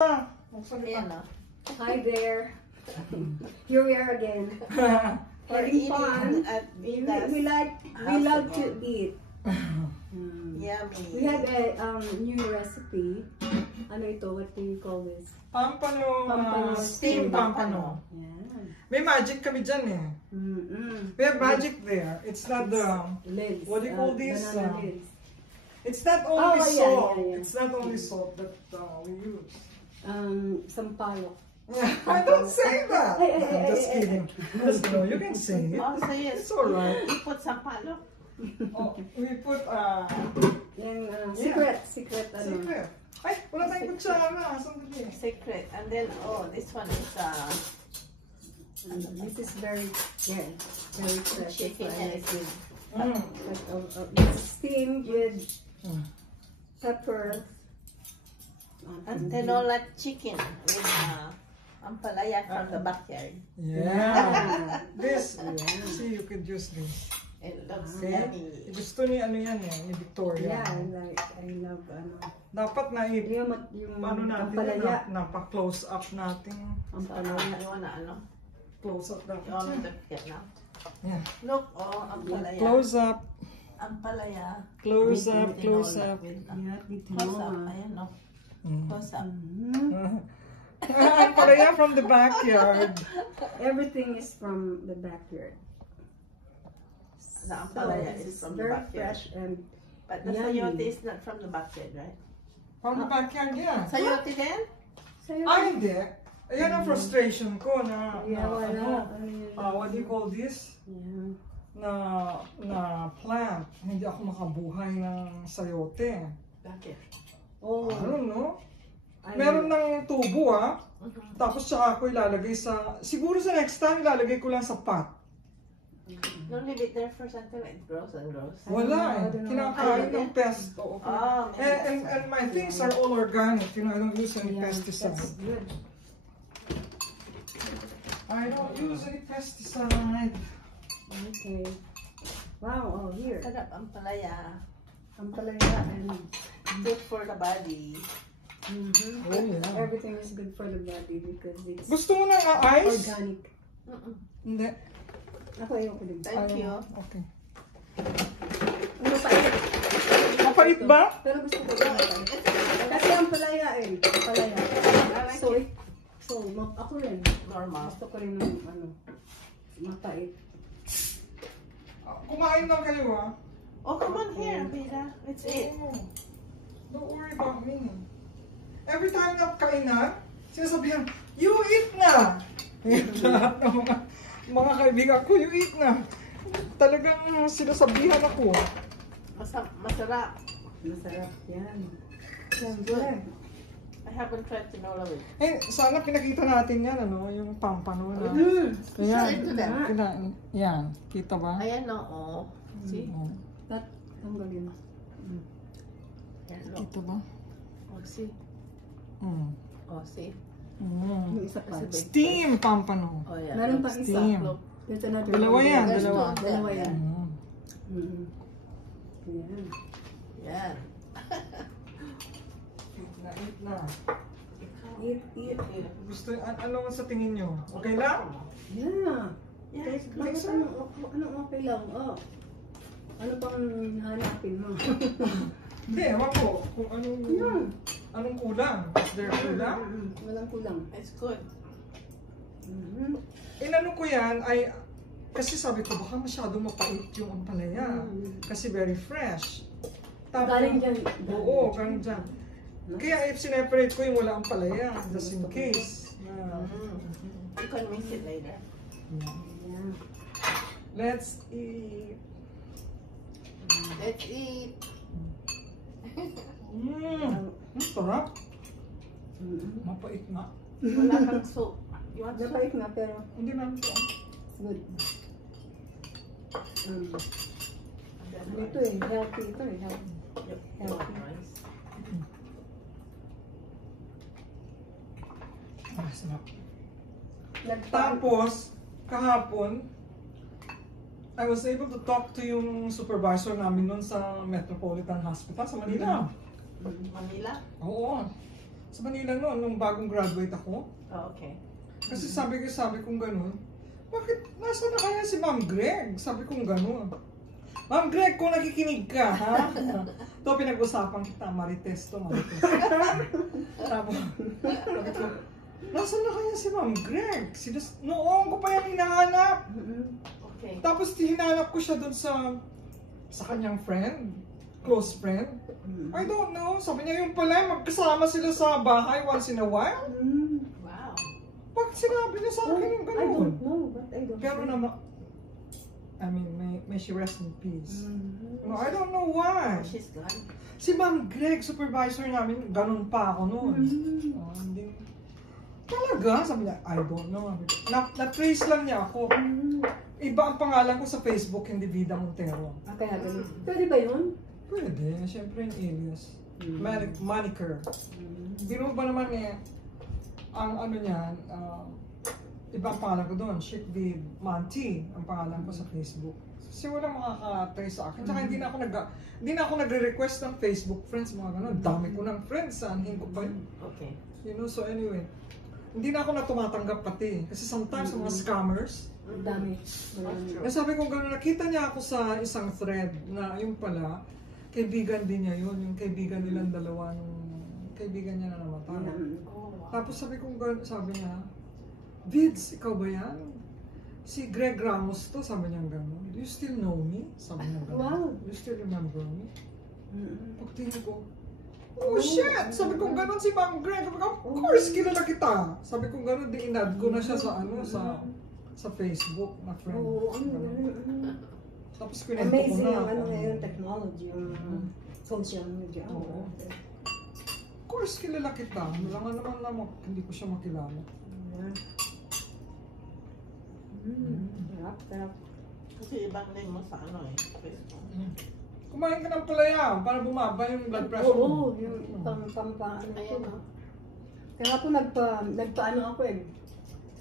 Hi there. Here we are again. Having fun. We love to eat. Yummy. We have a new recipe. Ano ito? What do you call this? Pampano. Steam pampano. Yeah. May magic kami dyan eh. We have magic there. It's not the... Lids. What do you call this? Banana lids. It's not only salt. Yeah. It's not only salt that we use. Sampalok. I don't say that. Ay. Just kidding. Just, no, you can say it. Oh, say it. It's alright. You put some palo. Oh, we put Yan, Yeah. secret ano. secret. Ay, wala tayong kutsara. Sandali. Secret. And then, oh, this one is This is very fresh. chicken I and like it. Mm. It's steamed with pepper. and then all like chicken with ampalaya from the backyard. Yeah. This, see, you could use this. It looks Okay? yummy. Gusto ni ano yan eh, ni Victoria. Yeah, I love ano. Dapat na Yung ano natin, ampalaya. napa-close up natin. Ampalaya. You wanna ano? Close up You want me natin. to get now? Yeah. Look, oh, ampalaya. Close up. Ampalaya. Close up, With close tinola, up. with, Yeah, dito close up. Ayan, no? Close up. Palaya from the backyard. Everything is from the backyard. The So ampalaya is it's from the very backyard. fresh and But the yummy. sayote is not from the backyard, right? From the backyard, yeah. Sayote then? Hindi. Ayan ang frustration ko na, wala. what do you call this? Yeah. Na plant. Hindi ako makabuhay ng sayote. Bakit? Oh, I don't know. Meron ng tubo tapos saka ako ilalagay sa, siguro sa next time ilalagay ko lang sa pot. Don't leave it there for something it grows and grows. Wala I don't know. Kinakain ng pesto. Oh, And my things are all organic. You know, I don't use any pesticide. That's good. I don't use any pesticide. Okay. Wow, here. Sarap ampalaya. Ampalaya and Good for the body. Oh, yeah. everything is good for the body because it's Gusto mo ng ice? organic. Hindi. Ako ayoko din. Thank you. Okay. Mapait. Mapait ba? Pero gusto ko yung mapait. Kasi ampalaya ampalaya. So, ako rin. Normal. Gusto ko rin ng mapait. Kumain lang kayo Oh, come on here, Bida. It's it. Don't worry about me. Every time na kainan, sinasabihan, you eat na! Lahat ng mga kaibigan ko, you eat na. Talagang sinasabihan ako. Masarap. Masarap yan. Siyempre. I haven't tried tinola with. Eh, sana pinakita natin yan, yung pampano na. Show it to them. Yan, kita ba? Ayan, no. Oh. See? Tanggalin. Yan, look. Kita ba? Oh, see? Oh, see? Yung isa pa. Steam pampano. Oh, yeah. Meron pang isa. Steam. Look. There's another Dalawa one. yan, There's dalawa. two. Dalawa yan. Mm. Yan. Yan. Eat na. Eat. Gusto, ano sa tingin nyo? Okay lang? Yeah. Yeah. Bakit anong okay lang? Oh. Ano pang hanapin mo? Hindi, ewan ko. Kung anong kulang. Is there kulang? Walang kulang. It's good. Inano ko yan ay, kasi sabi ko baka masyadong mapait yung ampalaya. Kasi very fresh. Galing dyan. Oo, galing dyan. Kaya sineparate ko yung wala ampalaya, just in case. You can mix it later. Yeah. Let's eat. Let's eat. Sarap. Mapait na. Wala kang soup. You want soup? Napait nga pero Hindi na ito. good. Ito healthy ito healthy. Nice. Sarap. Nagpang Tapos, kahapon, I was able to talk to yung supervisor namin nun sa Metropolitan Hospital sa Manila. Manila? Oo. Sa Manila noon, nung bagong graduate ako. Oh, okay. Kasi sabi kong ganun, bakit nasa na kaya si Ma'am Greg? Sabi kong ganun. Ma'am Greg, kung nakikinig ka, ha? Ito pinag-usapan kita, Marites to, Marites. Tapos, sabi ko, nasa na kaya si Ma'am Greg? Noong ko pa yan hinahanap. Okay. Tapos hinanap ko siya dun sa kanyang friend, close friend. I don't know, sabi niya yung pala, magkasama sila sa bahay once in a while. Wow. Bakit sinabi niya sa akin yung I ganun? don't know, but I don't Pero know. naman, I mean, may she rest in peace. No, I don't know why. She's gone. Si Ma'am Greg, supervisor namin, ganun pa ako noon. Oh, hindi. Talaga? Sabi niya, I don't know. Na-trace lang niya ako. Iba ang pangalan ko sa Facebook, hindi Vida Montero. Kaya ganun. Pwede ba yun? Pwede, siyempre yung alias. Moniker. Biro ba naman ang ano niyan, ibang pangalan ko doon, Chic Vid Monty, ang pangalan ko sa Facebook. Kasi wala makaka-trace sa akin. Tsaka hindi na ako nagre-request ng Facebook friends, mga ganun. Dami ko ng friends, saanhin ko pa yun. Okay. You know, so anyway. Hindi na ako na tumatanggap pati. Kasi sometimes mga scammers, Ang dami. Marami. sabi ko gano'n, nakita niya ako sa isang thread na yung pala, kaibigan din niya yun, yung kaibigan nilang dalawa, yung kaibigan niya na namatay. Oh, wow. Tapos sabi niya, Vids, ikaw ba yan? Si Greg Ramos to, sabi niya gano'n. Do you still know me? Sabi niya gano'n. Wow. Do you still remember me? Pagtingin ko, oh shit! Sabi ko gano'n si Ma'am Greg. Sabi ko, of course, kilala kita. Sabi ko gano'n, di-inad ko na siya sa sa Facebook na friend. Oo, ano Ganun. Tapos kinento ko amazing na. yung ano ngayon, technology, yung social media. Oo. Of course, kilala kita. Wala nga naman na hindi ko siya makilala. Sarap. Kasi ibang name mo sa ano Facebook. Kumain ka ng palaya para bumaba yung blood pressure Oo, mo. yung pampa-ano yun. Kaya po nagpa-ano ako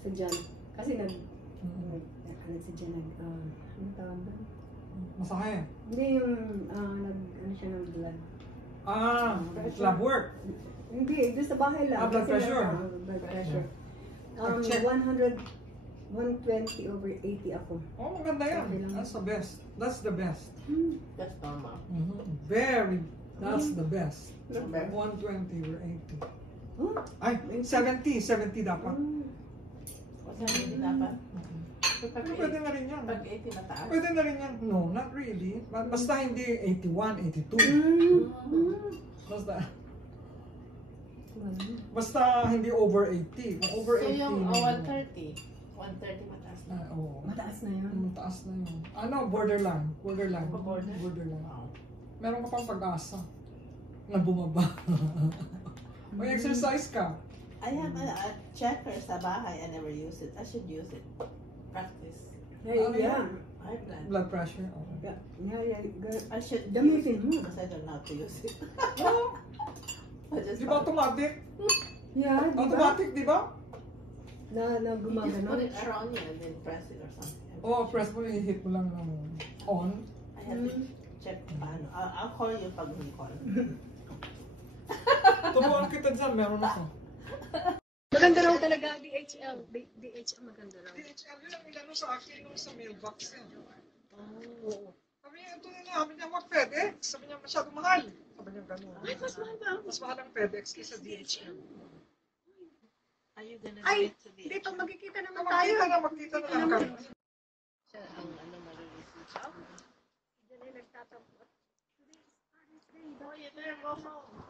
sa dyan. Kasi ano sa dyan, ano tawag ba? Masakit. Hindi yung, ano siya ng blood. Lab work. Hindi, doon sa bahay lang. Blood Kasi pressure. Blood pressure. Check. 120/80 ako. Oh, maganda yan. Okay lang. That's the best. That's the best. That's normal. That's the best. Number. 120 or 80. Huh? Ay, 70 dapat. What's that hindi dapat? Pero pwede na rin yan. Pag 80 na taas. Pwede na rin yan. No, not really. Basta hindi 81, 82. Basta hindi over 80. Kung over So 80. yung 130. 130 mataas na. Oo. Mataas na yun. Mataas na yun. Ano, borderline. Borderline. Borderline? Wow. Meron ka pang pag-asa na bumaba. May exercise ka. I have a checker sa bahay. I never use it. I should use it. Practice. Yeah. High blood. Blood pressure. Yeah. I should Gamitin use it mo. because I don't know how to use it. Oh, I just di ba automatic? Yeah, di ba? Automatic, di ba? Na You just put gumagano. it around you and then press it or something. Oh, press mo, i-hit mo lang ng on. I have to check paano. I'll call you pag may call. Turuan kita dyan, meron ako. Maganda raw talaga DHL. DHL maganda raw. DHL, yun ang inano sa akin nung sa mailbox niya. Oo. Sabi niya, ito nila, sabi niya, wag FedEx. Sabi niya, masyadong mahal. Sabi niya, gano'n. Ay, mas mahal ba? Mas mahal ang FedEx kaysa DHL. Are you gonna Ay, give it to the dito magkikita naman tayo. Magkita na lang kami. siya ang ano maririnig siya? Diyan ay nagtatampo. Oh, you better go home.